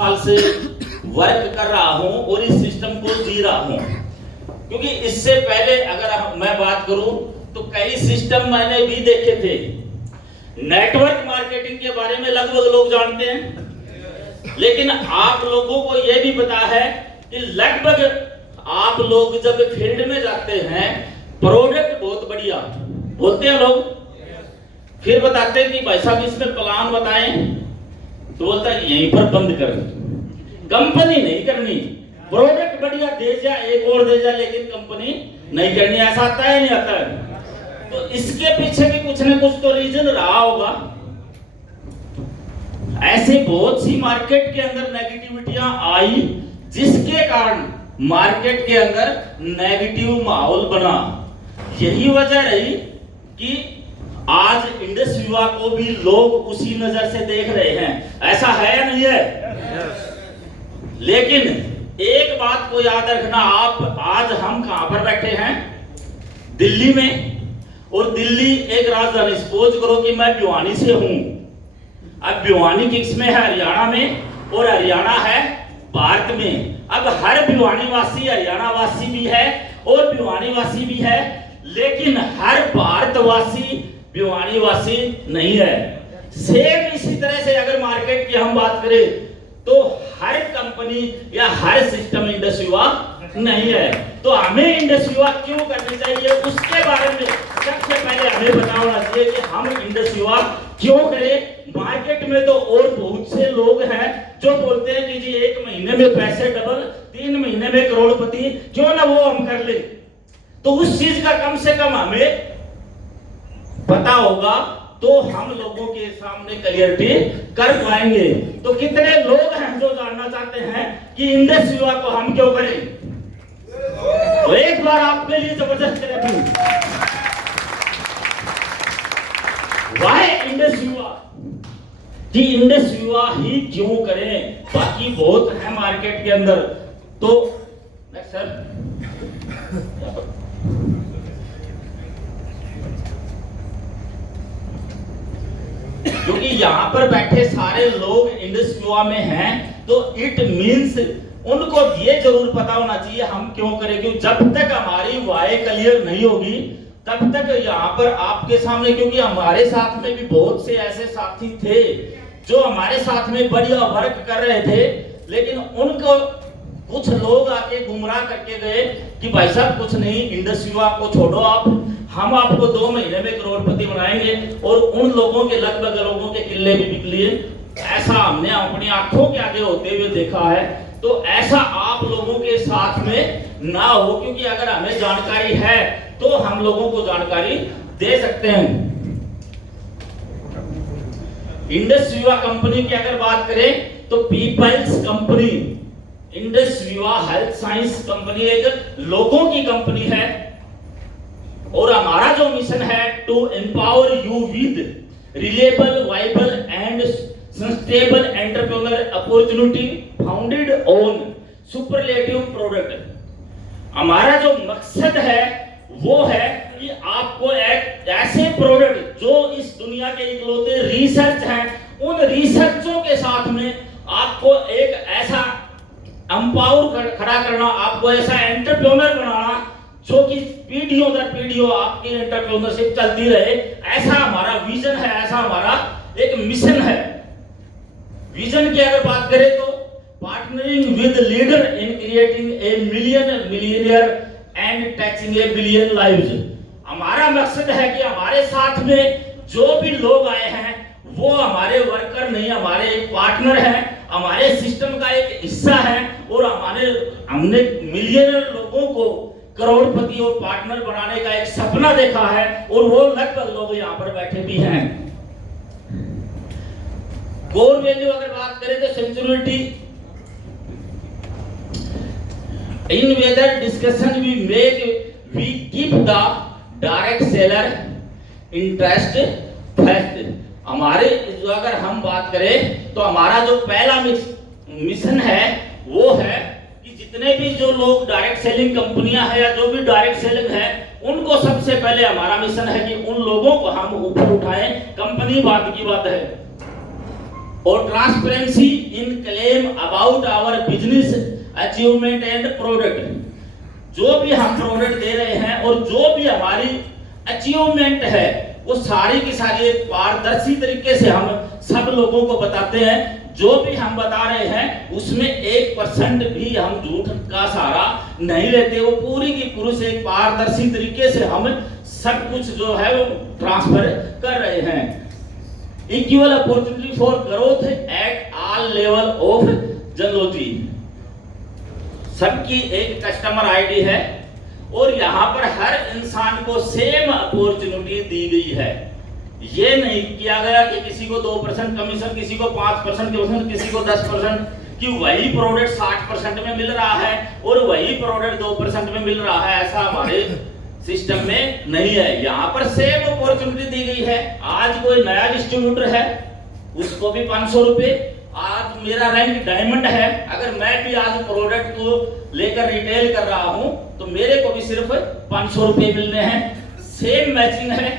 साल से वर्क कर रहा हूं और इस सिस्टम को जी रहा हूं, क्योंकि इससे पहले अगर मैं बात करूं तो कई सिस्टम मैंने भी देखे थे। नेटवर्क मार्केटिंग के बारे में लगभग लोग जानते हैं, लेकिन आप लोगों को यह भी पता है कि लगभग आप लोग जब फील्ड में जाते हैं, प्रोडक्ट बहुत बढ़िया बोलते हैं लोग, फिर बताते हैं कि भाई साहब इसमें प्लान बताएं, तो बोलता है यहीं पर बंद कर, कंपनी नहीं करनी, प्रोडक्ट बढ़िया दे जा, एक और दे जा, लेकिन कंपनी नहीं करनी। ऐसा आता है नहीं आता है? तो इसके पीछे भी कुछ ना कुछ तो रीजन रहा होगा। ऐसे बहुत सी मार्केट के अंदर नेगेटिविटियां आई, जिसके कारण मार्केट के अंदर नेगेटिव माहौल बना। यही वजह रही कि आज इंडस युवा को भी लोग उसी नजर से देख रहे हैं। ऐसा है या नहीं है? लेकिन एक बात को याद रखना, आप आज हम कहां पर बैठे हैं? दिल्ली में। और दिल्ली एक राजधानी, सपोज करो कि मैं भिवानी से हूं। अब भिवानी किस में है? हरियाणा में, और हरियाणा है भारत में। अब हर भिवानी वासी हरियाणा वासी भी है और भिवानी वासी भी है, लेकिन हर भारतवासी भिवानी वासी नहीं है। सेम इसी तरह से अगर मार्केट की हम बात करें तो हर कंपनी या हर सिस्टम इंडस युवा नहीं है। तो हमें इंडस युवा क्यों करनी चाहिए, उसके बारे में सबसे पहले हमें पता होना चाहिए कि हम इंडस युवा क्यों करें। मार्केट में तो और बहुत से लोग हैं जो बोलते हैं कि जी 1 महीने में पैसे डबल, 3 महीने में करोड़पति, क्यों ना वो हम कर ले। तो उस चीज का कम से कम हमें पता होगा तो हम लोगों के सामने क्लियरिटी कर पाएंगे। तो कितने लोग हैं जो जानना चाहते हैं कि इंडस युवा को हम क्यों करें? तो एक बार आपके लिए जबरदस्त करें, वाई इंडस युवा, कि इंडस युवा ही क्यों करें। बाकी बहुत है मार्केट के अंदर। तो सर क्योंकि यहाँ पर बैठे सारे लोग इंडस युवा में हैं, तो इट मींस उनको ये जरूर पता होना चाहिए हम क्यों करें। क्योंकि जब तक हमारी वाई क्लियर नहीं होगी तब तक यहाँ पर आपके सामने, क्योंकि हमारे साथ में भी बहुत से ऐसे साथी थे जो हमारे साथ में बढ़िया वर्क कर रहे थे, लेकिन उनको कुछ लोग आके गुमराह करके गए कि भाई साहब कुछ नहीं, इंडस युवा को छोड़ो आप, हम आपको 2 महीने में करोड़पति बनाएंगे। और उन लोगों के लगभग लोगों के किले भी बिक लिए। ऐसा हमने अपनी आंखों के आगे होते हुए देखा है। तो ऐसा आप लोगों के साथ में ना हो, क्योंकि अगर हमें जानकारी है तो हम लोगों को जानकारी दे सकते हैं। इंडस युवा कंपनी की अगर बात करें तो पीपल्स कंपनी, इंडस युवा हेल्थ साइंस कंपनी एक लोगों की कंपनी है। और हमारा जो मिशन है, to empower you with reliable, viable and sustainable entrepreneur opportunity founded on superlative product. हमारा जो मकसद है वो है कि आपको एक ऐसे प्रोडक्ट जो इस दुनिया के इकलौते रिसर्च हैं, उन रिसर्चों के साथ में आपको एक ऐसा एम्पावर खड़ा करना, आपको ऐसा एंटरप्रेन्योर बनाना जो कि पीढ़ियों दर पीढ़ियों आपकी एंटरप्रेन्योरशिप चलती रहे। ऐसा हमारा विजन है, ऐसा हमारा एक मिशन है। विजन की अगर बात करें तो partnering with leader in creating a millionaire and touching A billion lives. हमारा मकसद है कि हमारे साथ में जो भी लोग आए हैं वो हमारे वर्कर नहीं, हमारे एक पार्टनर हैं, हमारे सिस्टम का एक हिस्सा है। और हमने मिलियनर लोगों को करोड़पति और पार्टनर बनाने का एक सपना देखा है, और वो लगभग लोग यहाँ पर बैठे भी हैं। कोर वैल्यू अगर बात करें तो sincerity in whether discussion we make, we keep the direct seller interest first. हमारे अगर हम बात करें तो हमारा जो पहला मिशन है वो है कि जितने भी जो लोग डायरेक्ट सेलिंग कंपनियां हैं या जो भी डायरेक्ट सेलिंग है, उनको सबसे पहले हमारा मिशन है कि उन लोगों को हम ऊपर उठाएं। कंपनी बात की बात है, और transparency in claim about our business achievement and product. जो भी हम प्रोडक्ट दे रहे हैं और जो भी हमारी अचीवमेंट है वो सारी की सारी पारदर्शी तरीके से हम सब लोगों को बताते हैं। जो भी हम बता रहे हैं उसमें 1% भी हम झूठ का सहारा नहीं लेते। वो पूरी की पूरी से एक पारदर्शी तरीके से हम सब कुछ जो है वो ट्रांसफर कर रहे हैं। Equal opportunity for growth at all level of genealogy. सबकी एक कस्टमर आईडी है और यहाँ पर हर इंसान को सेम अपॉर्चुनिटी दी गई है। ये नहीं किया गया कि किसी को 2% कमीशन, किसी को 5% कमीशन, किसी को 10%, कि वही प्रोडक्ट 60% में मिल रहा है और वही प्रोडक्ट 2% में मिल रहा है। ऐसा हमारे सिस्टम में नहीं है। यहाँ पर सेम अपॉर्चुनिटी दी गई है। आज कोई नया डिस्ट्रीब्यूटर है उसको भी 500 रुपए। आज मेरा रैंक डायमंड है, अगर मैं भी आज प्रोडक्ट को लेकर रिटेल कर रहा हूं तो मेरे को भी सिर्फ 500 रुपए मिलने हैं। सेम मैचिंग है,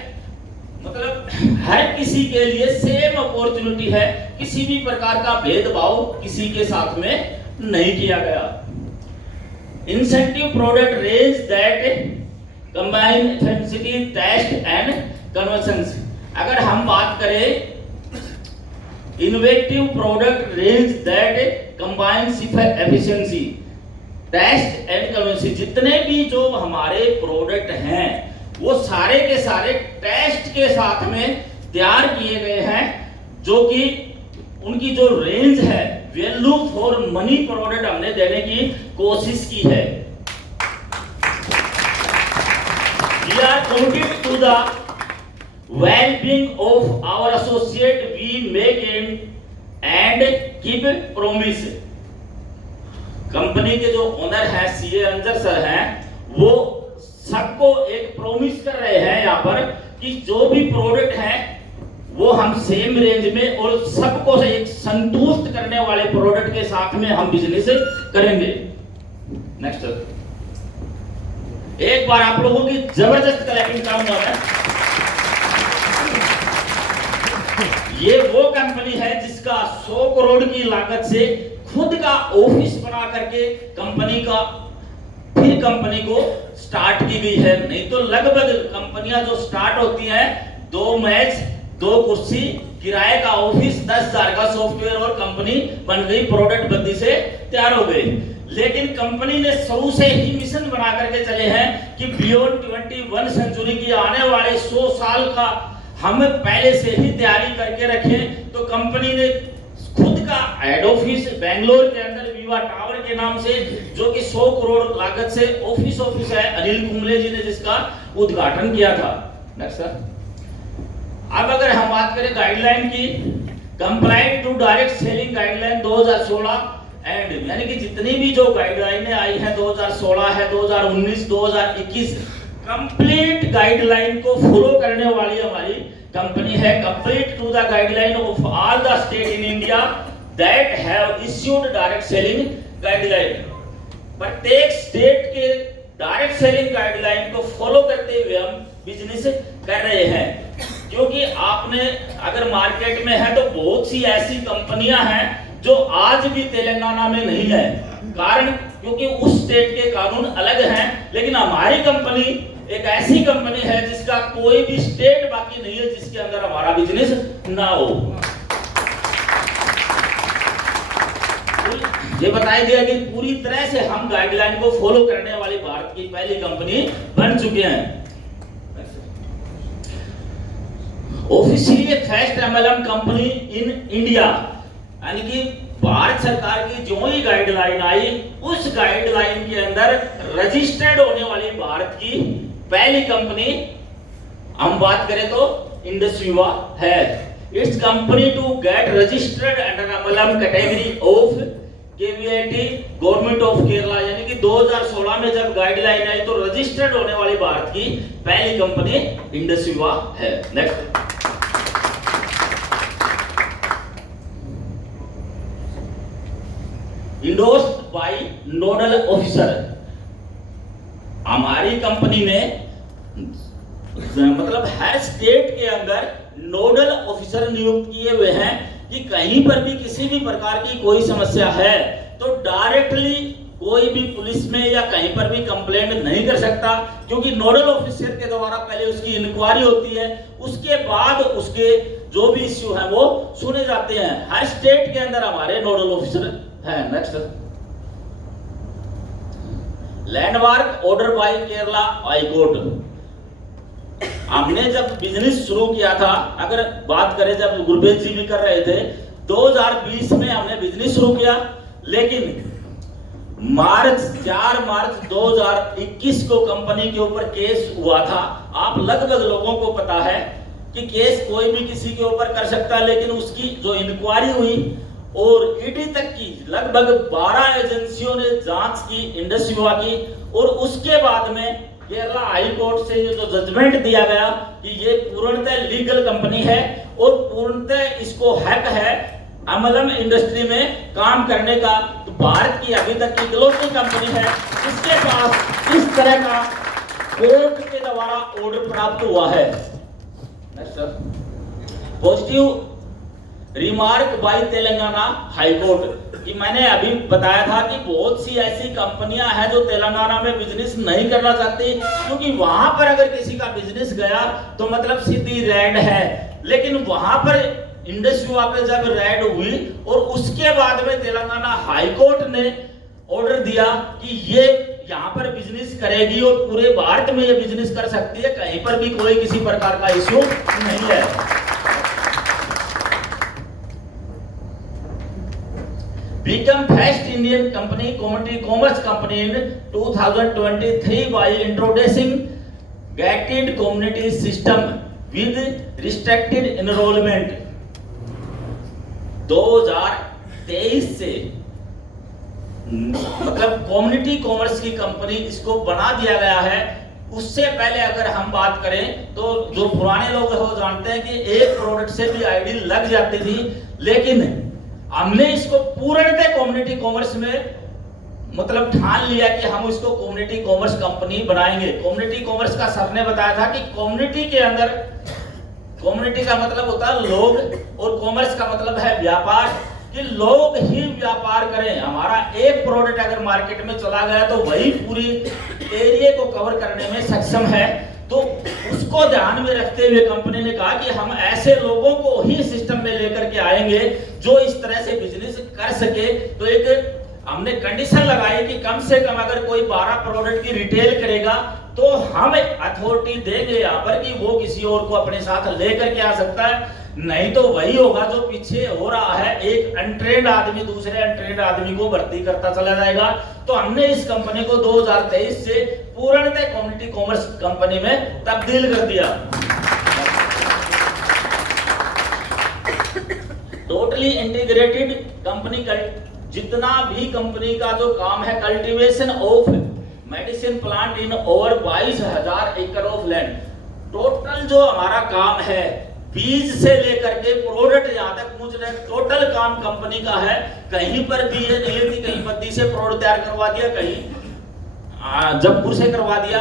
मतलब हर किसी के लिए सेम अपॉर्चुनिटी है। किसी भी प्रकार का भेदभाव किसी के साथ में नहीं किया गया। Incentive product range that combine efficiency taste and convergence. अगर हम बात करें innovative product range that combines efficiency taste and convergence, जितने भी जो हमारे प्रोडक्ट हैं वो सारे के सारे टेस्ट के साथ में तैयार किए गए हैं, जो कि उनकी जो रेंज है वैल्यू फॉर मनी प्रोडक्ट हमने देने की कोशिश की है। We are committed to the well-being of our associate. We make and keep promise. Company के जो ओनर है सीए अंजर सर हैं, वो सबको एक प्रॉमिस कर रहे हैं यहाँ पर कि जो भी प्रोडक्ट है वो हम सेम रेंज में और सबको एक संतुष्ट करने वाले प्रोडक्ट के साथ में हम बिजनेस करेंगे। नेक्स्ट, एक बार आप लोगों की जबरदस्त क्लैपिंग चाहूंगा मैं। ये वो कंपनी है जिसका 100 करोड़ की लागत से खुद का ऑफिस बना करके कंपनी को स्टार्ट की गई है। नहीं तो लगभग कंपनियां जो स्टार्ट होती हैं 2 मैच 2 कुर्सी किराए का ऑफिस 10,000 का सॉफ्टवेयर और कंपनी बन गई, प्रोडक्ट बंदी से तैयार हो गई। लेकिन कंपनी ने शुरू से ही मिशन बना करके चले हैं कि बियॉन्ड 21 सेंचुरी की आने वाले 100 साल का हम पहले से ही तैयारी करके रखें। तो कंपनी ने खुद का हेड ऑफिस बेंगलोर के अंदर विवा टावर के नाम से, जो कि 100 करोड़ लागत से ऑफिस है, अनिल कुंबले जी ने जिसका उद्घाटन किया था। नेक्स्ट सर, अब अगर हम बात करें गाइडलाइन की, compliant to direct selling guideline 2016 and, यानी कि जितनी भी जो गाइडलाइनें आई हैं 2016 है, 2019, 2021, कंप्लीट गाइडलाइन को फॉलो करने वाली हमारी कंपनी है। Complete to the guideline of all the state in India that have issued direct selling guideline. प्रत्येक स्टेट के डायरेक्ट सेलिंग गाइडलाइन को फॉलो करते हुए हम बिजनेस कर रहे हैं। क्योंकि आपने अगर मार्केट में है तो बहुत सी ऐसी कंपनियां हैं जो आज भी तेलंगाना में नहीं है। कारण क्योंकि उस स्टेट के कानून अलग हैं, लेकिन हमारी कंपनी एक ऐसी कंपनी है जिसका कोई भी स्टेट बाकी नहीं है जिसके अंदर हमारा बिजनेस ना हो। ये बताया गया कि पूरी तरह से हम गाइडलाइन को फॉलो करने वाली भारत की पहली कंपनी बन चुके हैं। Officially first MLM company in India, यानी कि भारत सरकार की जो ही गाइडलाइन आई उस गाइडलाइन के अंदर रजिस्टर्ड होने वाली भारत की पहली कंपनी हम बात करें तो इंडस विवा है। It's company to get registered under MLM category of KVIT government of Kerala, यानी कि 2016 में जब गाइडलाइन आई तो रजिस्टर्ड होने वाली भारत की पहली कंपनी इंडस विवा है। Next, endorsed by nodal officer. हमारी कंपनी में मतलब हर स्टेट के अंदर नोडल ऑफिसर नियुक्त किए हुए हैं कि कहीं पर भी किसी भी प्रकार की कोई समस्या है तो डायरेक्टली कोई भी पुलिस में या कहीं पर भी कंप्लेंट नहीं कर सकता, क्योंकि नोडल ऑफिसर के द्वारा पहले उसकी इंक्वायरी होती है, उसके बाद उसके जो भी इश्यू है वो सुने जाते हैं। हर स्टेट के अंदर हमारे नोडल ऑफिसर हैं। Next, landmark order by Kerala high court. हमने जब बिजनेस शुरू किया था, अगर बात करें जब गुरबेज जी भी कर रहे थे, 2020 में हमने बिजनेस शुरू किया, लेकिन 4 मार्च 2021 को कंपनी के ऊपर केस हुआ था। आप लगभग लोगों को पता है कि केस कोई भी किसी के ऊपर कर सकता है, लेकिन उसकी जो इंक्वायरी हुई और ईडी तक की लगभग 12 एजेंसियों ने जांच की, इंडस्ट्री विभाग की, और उसके बाद में केरला हाई कोर्ट से जो जजमेंट दिया गया कि ये पूर्णतः लीगल कंपनी है और पूर्णतः इसको हक है अमलम इंडस्ट्री में काम करने का। तो भारत की अभी तक की इकलौती कंपनी है जिसके पास इस तरह का कोर्ट के द्वारा ऑर्डर प्राप्त हुआ है। Positive remark by Telangana high court कि मैंने अभी बताया था कि बहुत सी ऐसी कंपनियां हैं जो तेलंगाना में बिजनेस नहीं करना चाहती, क्योंकि वहां पर अगर किसी का बिजनेस गया तो मतलब सीधी रेड है। लेकिन वहां पर इंडस्ट्री विभाग पे जब रेड हुई और उसके बाद में तेलंगाना हाई कोर्ट ने ऑर्डर दिया कि ये यहाँ पर बिजनेस करेगी और पूरे भारत में ये बिजनेस कर सकती है, कहीं पर भी कोई किसी प्रकार का इश्यू नहीं है। Become first Indian company, commodity commerce company in 2023 by introducing gated community system with restricted enrollment। 2023 से मतलब कम्युनिटी कॉमर्स की कंपनी इसको बना दिया गया है। उससे पहले अगर हम बात करें तो जो पुराने लोग हैं वो जानते हैं कि एक प्रोडक्ट से भी आईडी लग जाती थी, लेकिन हमने इसको पूर्णतः कम्युनिटी कॉमर्स में मतलब ठान लिया कि हम इसको कम्युनिटी कॉमर्स कंपनी बनाएंगे। कम्युनिटी कॉमर्स का सर ने बताया था कि कम्युनिटी के अंदर, कम्युनिटी का मतलब होता है लोग और कॉमर्स का मतलब है व्यापार, कि लोग ही व्यापार करें। हमारा एक प्रोडक्ट अगर मार्केट में चला गया तो वही पूरी एरिया को कवर करने में सक्षम है। तो उसको ध्यान में रखते हुए कंपनी ने कहा कि हम ऐसे लोगों को ही सिस्टम में लेकर के आएंगे जो इस तरह से बिजनेस कर सके। तो एक हमने कंडीशन लगाई कि कम से कम अगर कोई 12 प्रोडक्ट की रिटेल करेगा तो हम अथॉरिटी देंगे यहाँ पर कि वो किसी और को अपने साथ लेकर के आ सकता है, नहीं तो वही होगा जो पीछे हो रहा है, एक अनट्रेंड आदमी दूसरे अनट्रेंड आदमी को भर्ती करता चला जाएगा। तो हमने इस कंपनी को 2023 से पूर्णतः कम्युनिटी कॉमर्स कंपनी में तब्दील कर दिया। टोटली इंटीग्रेटेड कंपनी का जितना भी कंपनी का जो काम है, cultivation of medicine plant in over 22,000 एकड़ ऑफ लैंड। टोटल जो हमारा काम है बीज से लेकर के प्रोडक्ट यहाँ तक पहुंच रहे, टोटल काम कंपनी का है। कहीं पर भी ये नहीं थी कहीं बद्दी से प्रोडक्ट तैयार करवा दिया, कहीं जबपुर से करवा दिया।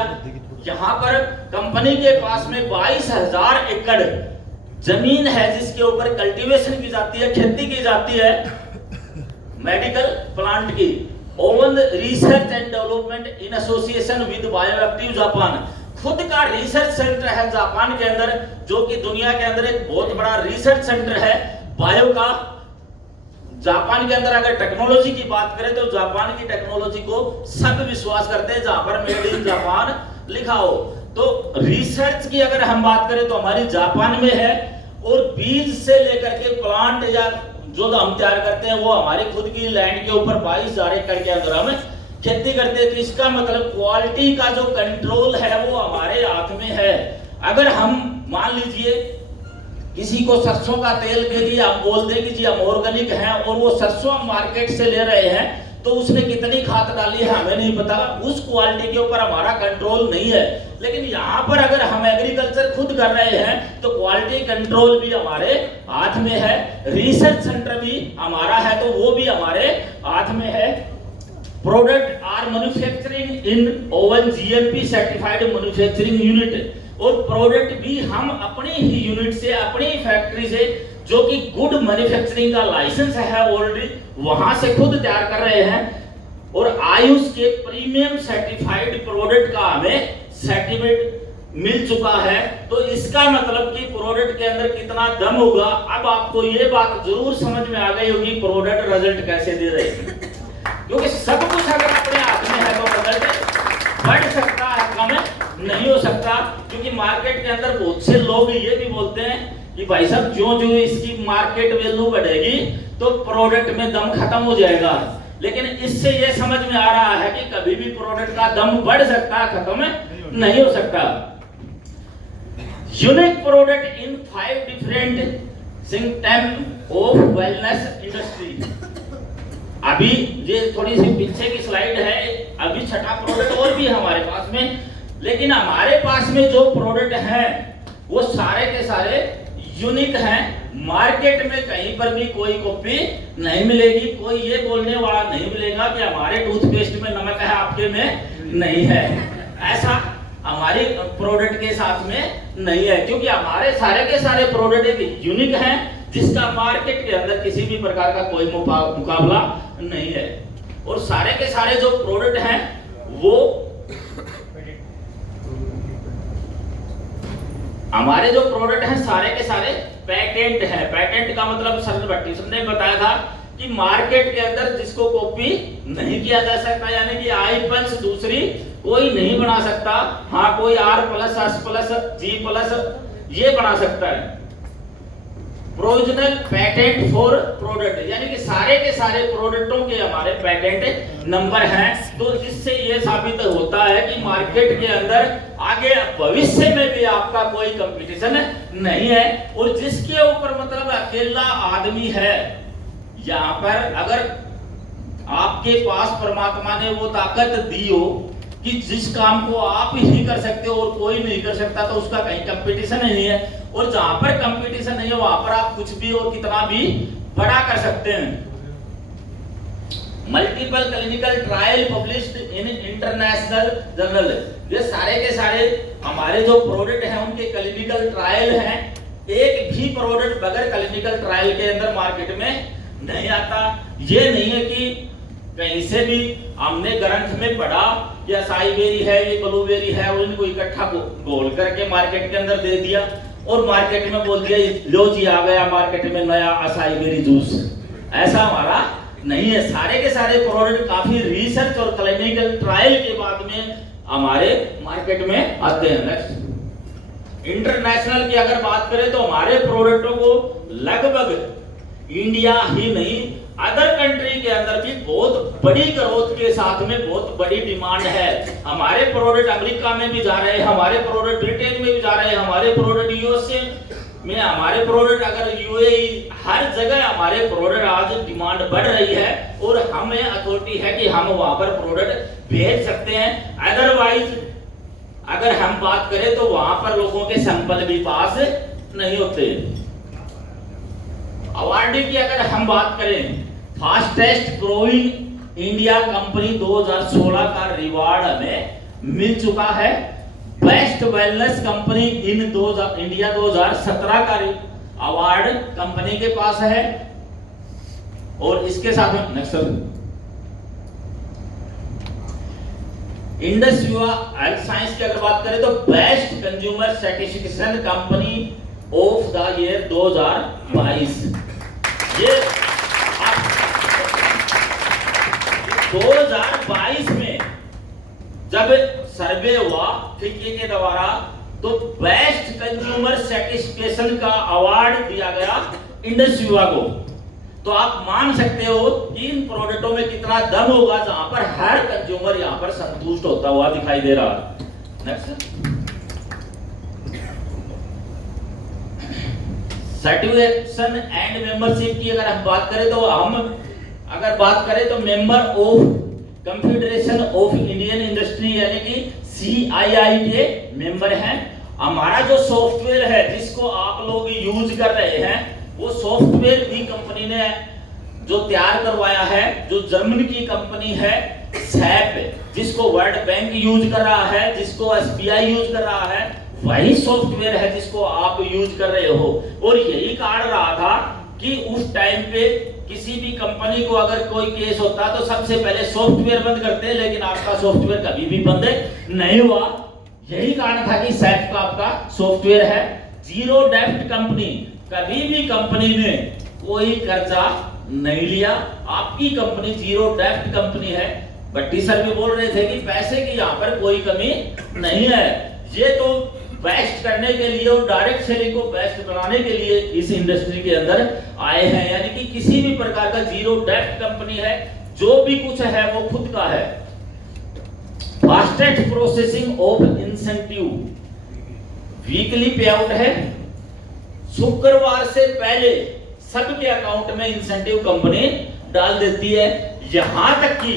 यहाँ पर कंपनी के पास में 22,000 एकड़ जमीन है जिसके ऊपर कल्टीवेशन की जाती है, खेती की जाती है मेडिकल प्लांट की। Oven research and development in association with bioactive Japan. खुद का रिसर्च सेंटर है जापान के अंदर, जो कि दुनिया के अंदर एक बहुत बड़ा रिसर्च सेंटर है बायो का। जापान के अंदर अगर टेक्नोलॉजी की बात करें तो जापान की टेक्नोलॉजी को सब विश्वास करते हैं जहां पर मेड इन जापान लिखा हो। तो रिसर्च की अगर हम बात करें तो हमारी जापान में है, और बीज से लेकर के प्लांट या जो हम तैयार करते हैं वो हमारी खुद की लैंड के ऊपर 22,000 एकड़ के अंदर हम खेती करते हैं। तो इसका मतलब क्वालिटी का जो कंट्रोल है वो हमारे हाथ में है। अगर हम मान लीजिए किसी को सरसों का तेल के लिए हम बोल दें कि जी हम ऑर्गेनिक हैं और वो सरसों मार्केट से ले रहे हैं, तो उसने कितनी खाद डाली है हमें नहीं पता, उस क्वालिटी के ऊपर हमारा कंट्रोल नहीं है। लेकिन यहाँ पर अगर हम एग्रीकल्चर खुद कर रहे हैं तो क्वालिटी कंट्रोल भी हमारे हाथ में है, रिसर्च सेंटर भी हमारा है तो वो भी हमारे हाथ में है। Product are manufacturing in own GMP certified manufacturing unit, और प्रोडक्ट भी हम अपनी ही यूनिट से अपनी फैक्ट्री से जो कि गुड मैन्युफैक्चरिंग का लाइसेंस है ऑलरेडी, वहां से खुद तैयार कर रहे हैं। और आयुष के प्रीमियम सर्टिफाइड प्रोडक्ट का हमें सर्टिफिकेट मिल चुका है। तो इसका मतलब कि प्रोडक्ट के अंदर कितना दम होगा। अब आपको ये बात जरूर समझ में आ गई होगी प्रोडक्ट रिजल्ट कैसे दे रहे हैं, क्योंकि सब कुछ अगर अपने हाथ में है तो रिजल्ट बढ़ सकता है, कम नहीं हो सकता। क्योंकि मार्केट के अंदर बहुत से लोग ये भी बोलते हैं कि भाई साहब जो जो इसकी मार्केट वैल्यू बढ़ेगी तो प्रोडक्ट में दम खत्म हो जाएगा। लेकिन इससे ये समझ में आ रहा है कि कभी भी प्रोडक्ट का दम बढ़ सकता है, खत्म नहीं हो सकता। Unique product in 5 different system of wellness industry. अभी ये थोड़ी सी पीछे की स्लाइड है, अभी छठा प्रोडक्ट और भी है हमारे पास में, लेकिन हमारे पास में जो प्रोडक्ट है वो सारे के सारे यूनिक हैं। मार्केट में कहीं पर भी कोई कॉपी नहीं मिलेगी, कोई ये बोलने वाला नहीं मिलेगा कि हमारे टूथपेस्ट में नमक है आपके में नहीं है, ऐसा हमारी प्रोडक्ट के साथ में नहीं है। क्योंकि हमारे सारे के सारे प्रोडक्ट एक यूनिक हैं जिसका मार्केट के अंदर किसी भी प्रकार का कोई मुकाबला नहीं है। और सारे के सारे जो प्रोडक्ट हैं वो हमारे जो प्रोडक्ट हैं सारे के सारे पेटेंट है। पेटेंट का मतलब सर भट्टी सर ने बताया था कि मार्केट के अंदर जिसको कॉपी नहीं किया जा सकता, यानी कि आई पंच दूसरी कोई नहीं बना सकता। हाँ, कोई R+, S+, G+ ये बना सकता है। प्रोविजनल पेटेंट फॉर प्रोडक्ट, यानी कि सारे के सारे प्रोडक्टों के हमारे पेटेंट नंबर हैं। तो इससे ये साबित होता है कि मार्केट के अंदर आगे भविष्य में भी आपका कोई कंपटीशन नहीं है। और जिसके ऊपर मतलब अकेला आदमी है, यहाँ पर अगर आपके पास परमात्मा ने वो ताकत दी हो कि जिस काम को आप ही कर सकते हो और कोई नहीं कर सकता, तो उसका कहीं कंपटीशन नहीं है। और जहां पर कंपटीशन नहीं है वहां पर आप कुछ भी और कितना भी बड़ा कर सकते हैं। Multiple clinical trial published in international journal, ये सारे के सारे हमारे जो प्रोडक्ट हैं उनके क्लिनिकल ट्रायल हैं। एक भी प्रोडक्ट बगैर क्लिनिकल ट्रायल के अंदर मार्केट में नहीं आता। ये नहीं है कि कहीं से भी हमने ग्रंथ में पढ़ा कि असाई बेरी है, ये ब्लूबेरी है, और इनको इकट्ठा घोल करके मार्केट के अंदर दे दिया और मार्केट में बोल दिया लो जी आ गया मार्केट में नया असाई बेरी जूस। ऐसा हमारा नहीं है। सारे के सारे प्रोडक्ट काफी रिसर्च और क्लिनिकल ट्रायल के बाद में हमारे मार्केट में आते हैं। नेक्स्ट, इंटरनेशनल की अगर बात करें तो हमारे प्रोडक्टों को लगभग इंडिया ही नहीं अदर कंट्री के अंदर भी बहुत बड़ी ग्रोथ के साथ में बहुत बड़ी डिमांड है। हमारे प्रोडक्ट अमेरिका में भी जा रहे हैं, हमारे प्रोडक्ट ब्रिटेन में भी जा रहे हैं, हमारे प्रोडक्ट यूएसए में, हमारे प्रोडक्ट अगर यूएई, हर जगह हमारे प्रोडक्ट आज डिमांड बढ़ रही है और हमें अथॉरिटी है कि हम वहां पर प्रोडक्ट भेज सकते हैं। अदरवाइज अगर हम बात करें तो वहां पर लोगों के सैंपल भी पास नहीं होते। अवार्डी की अगर हम बात करें, फास्टेस्ट ग्रोइंग इंडिया कंपनी 2016 का रिवॉर्ड हमें मिल चुका है। Best wellness company in India 2017 का अवार्ड कंपनी के पास है। और इसके साथ में नेक्स्ट, इंडस युवा हेल्थ साइंस की अगर बात करें तो best consumer satisfaction company of the year 2022। ये 2022 में जब सर्वे हुआ फिक्की के द्वारा तो बेस्ट कंज्यूमर सेटिस्फेक्शन का अवार्ड दिया गया इंडस युवा को। तो आप मान सकते हो कि इन प्रोडक्टों में कितना दम होगा जहां पर हर कंज्यूमर यहां पर संतुष्ट होता हुआ दिखाई दे रहा है। नेक्स्ट, सर्टिफिकेशन एंड मेंबरशिप की अगर हम बात करें तो हम अगर बात करें तो member of confederation of Indian industry यानी कि CII के मेंबर हैं। हमारा जो सॉफ्टवेयर है जिसको आप लोग यूज कर रहे हैं वो सॉफ्टवेयर भी कंपनी ने जो तैयार करवाया है, जो जर्मनी की कंपनी है SAP, जिसको वर्ल्ड बैंक यूज कर रहा है, जिसको SBI यूज कर रहा है, वही सॉफ्टवेयर है जिसको आप यूज कर रहे हो। और यही कारण रहा था कि उस टाइम पे किसी भी कंपनी को अगर कोई केस होता तो सबसे पहले सॉफ्टवेयर बंद करते, लेकिन आपका सॉफ्टवेयर कभी भी बंद नहीं हुआ। यही कारण था कि सैफ का आपका सॉफ्टवेयर है। जीरो डेब्ट कंपनी, कभी भी कंपनी ने कोई कर्जा नहीं लिया, आपकी कंपनी जीरो डेब्ट कंपनी है। भट्टी सर भी बोल रहे थे कि पैसे की यहाँ पर कोई कमी नहीं है। ये तो बेस्ट करने के लिए और डायरेक्ट सेलिंग को बेस्ट बनाने के लिए इस इंडस्ट्री के अंदर आए हैं। यानी कि किसी भी प्रकार का जीरो डेब्ट कंपनी है, जो भी कुछ है वो खुद का है। Fastest processing of incentive, weekly पे आउट है, शुक्रवार से पहले सबके अकाउंट में इंसेंटिव कंपनी डाल देती है। यहां तक कि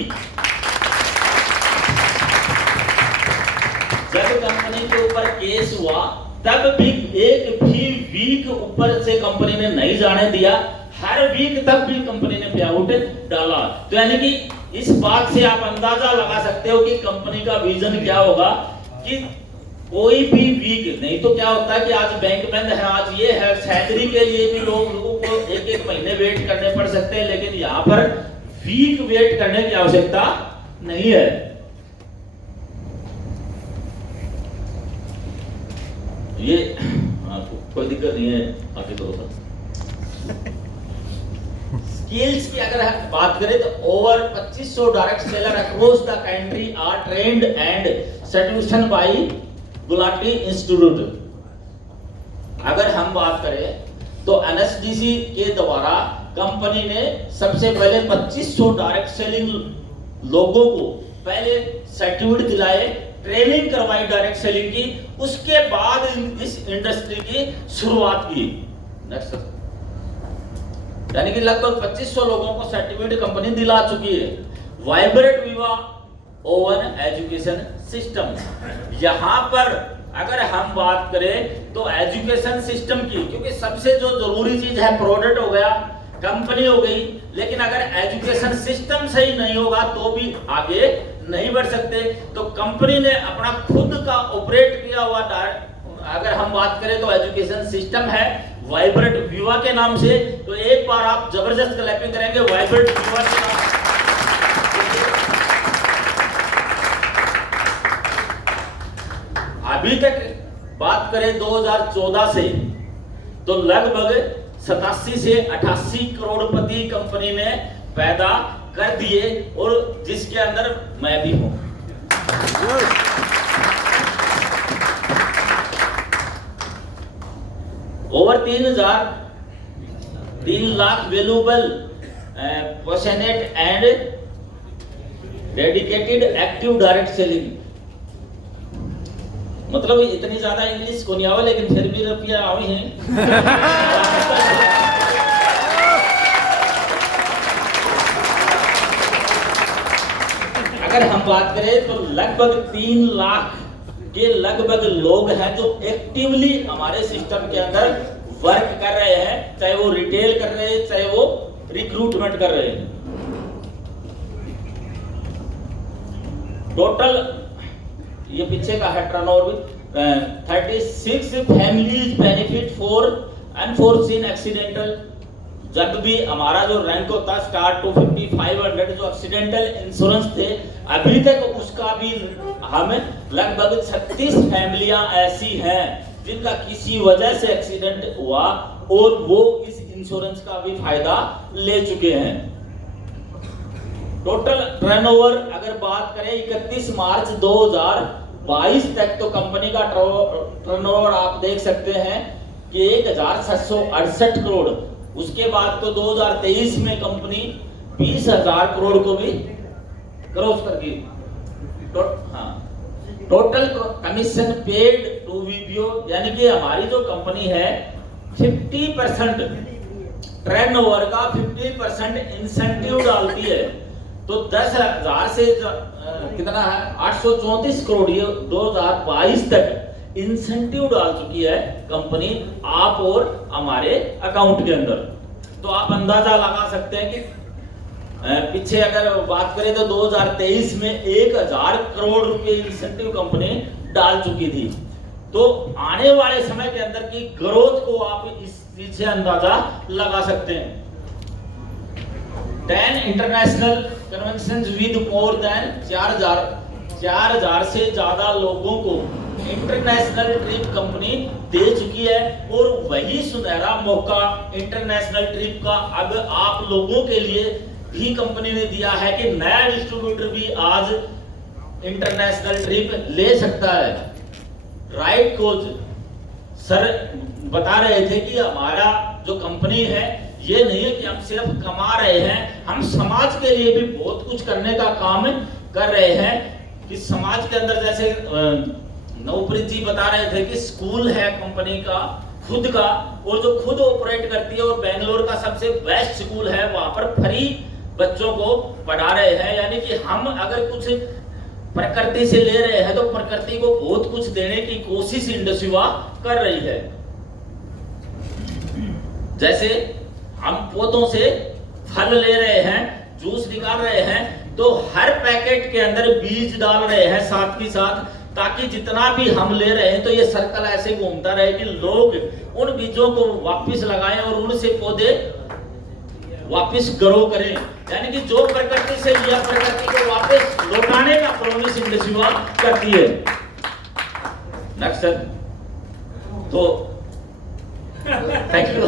जब कंपनी के ऊपर केस हुआ तब भी एक भी वीक ऊपर से कंपनी ने नहीं जाने दिया, हर वीक तब भी कंपनी ने पे आउट डाला। तो यानी कि इस बात से आप अंदाजा लगा सकते हो कि कंपनी का विजन क्या होगा कि कोई भी वीक नहीं तो क्या होता है कि आज बैंक बंद है, आज ये है, सैलरी के लिए भी लोगों को एक एक महीने वेट करने पड़ सकते हैं, लेकिन यहाँ पर वीक वेट करने की आवश्यकता नहीं है। ये कोई दिक्कत नहीं है, आगे तो स्किल्स की अगर हम बात करें तो over 2500 direct seller across the country are trained and certification by Gulati institute. अगर हम बात करें तो एनएसडीसी के द्वारा कंपनी ने सबसे पहले 2500 डायरेक्ट सेलिंग लोगों को पहले सर्टिफिकेट दिलाए, ट्रेनिंग करवाई डायरेक्ट सेलिंग की, उसके बाद इस इंडस्ट्री की शुरुआत की। नेक्स्ट, यानी कि लगभग 2500 लोगों को सर्टिफिकेट कंपनी दिला चुकी है। वाइब्रेट विवा ओवन एजुकेशन सिस्टम, यहां पर अगर हम बात करें तो एजुकेशन सिस्टम की, क्योंकि सबसे जो जरूरी चीज है प्रोडक्ट हो गया, कंपनी हो गई, लेकिन अगर एजुकेशन सिस्टम सही नहीं होगा तो भी आगे नहीं बढ़ सकते। तो कंपनी ने अपना खुद का ऑपरेट किया हुआ अगर हम बात करें तो एजुकेशन सिस्टम है वाइब्रेट विवा के नाम से। तो एक बार आप जबरदस्त क्लैपिंग करेंगे वाइब्रेट विवा के नाम। अभी तक बात करें 2014 से तो लगभग 87 से 88 करोड़पति कंपनी ने पैदा कर दिए, और जिसके अंदर मैं भी हूं। Over 3 lakh valuable passionate and dedicated active direct selling. मतलब इतनी ज्यादा इंग्लिश को नहीं आवा, लेकिन फिर भी रुपया आवे हैं। अगर हम बात करें तो लगभग 3 लाख के लगभग लोग हैं जो एक्टिवली हमारे सिस्टम के अंदर वर्क कर रहे हैं, चाहे वो रिटेल कर रहे हैं, चाहे वो रिक्रूटमेंट कर रहे हैं। टोटल ये पीछे का है turnover 36 families benefit for unforeseen accidental. जब भी हमारा जो रैंक होता स्टार टू 5500 जो एक्सीडेंटल इंश्योरेंस थे, अभी तक उसका भी हम लगभग 36 फैमिलियां ऐसी हैं जिनका किसी वजह से एक्सीडेंट हुआ और वो इस इंश्योरेंस का भी फायदा ले चुके हैं। टोटल टर्नओवर अगर बात करें 31 मार्च 2022 तक तो कंपनी का टर्नओवर आप देख सकते हैं कि 1768 करोड़। उसके बाद तो 2023 में कंपनी 20,000 करोड़ को भी क्रॉस कर गई। Total commission paid to VPO, यानी कि हमारी जो कंपनी है 50% टर्नओवर का 50% इंसेंटिव डालती है। तो 10,000 से कितना है 834 करोड़ ये 2022 तक इंसेंटिव डाल चुकी है कंपनी आप और हमारे अकाउंट के अंदर। तो आप अंदाजा लगा सकते हैं कि पीछे अगर बात करें तो 2023 में 1,000 करोड़ रुपए इंसेंटिव कंपनी डाल चुकी थी। तो आने वाले समय के अंदर की ग्रोथ को आप इस चीज से अंदाजा लगा सकते हैं। 10 international conventions with more than 4000 से ज्यादा लोगों को इंटरनेशनल ट्रिप कंपनी दे चुकी है, और वही सुनहरा मौका इंटरनेशनल ट्रिप का अब आप लोगों के लिए भी कंपनी ने दिया है कि नया डिस्ट्रीब्यूटर भी आज इंटरनेशनल ट्रिप ले सकता है। राइट कोच सर बता रहे थे कि हमारा जो कंपनी है ये नहीं है कि हम सिर्फ कमा रहे हैं, हम समाज के लिए भी बहुत कुछ करने का काम कर रहे हैं। कि समाज के अंदर जैसे नवप्रीत जी बता रहे थे कि स्कूल है कंपनी का खुद का, और जो खुद ऑपरेट करती है, और बेंगलोर का सबसे बेस्ट स्कूल है, वहां पर फ्री बच्चों को पढ़ा रहे हैं। यानी कि हम अगर कुछ प्रकृति से ले रहे हैं तो प्रकृति को बहुत कुछ देने की कोशिश इंडस्ट्रीवा कर रही है। जैसे हम पौधों से फल ले रहे हैं, जूस निकाल रहे हैं, तो हर पैकेट के अंदर बीज डाल रहे हैं साथ ही साथ, ताकि जितना भी हम ले रहे हैं तो ये सर्कल ऐसे घूमता रहे कि लोग उन बीजों को वापस लगाएं और उनसे पौधे वापस ग्रो करें। यानी कि जो प्रकृति से लिया प्रकृति को वापस लौटाने का प्रॉमिस इंडस्ट्री करती है। Next sir. तो थैंक यू।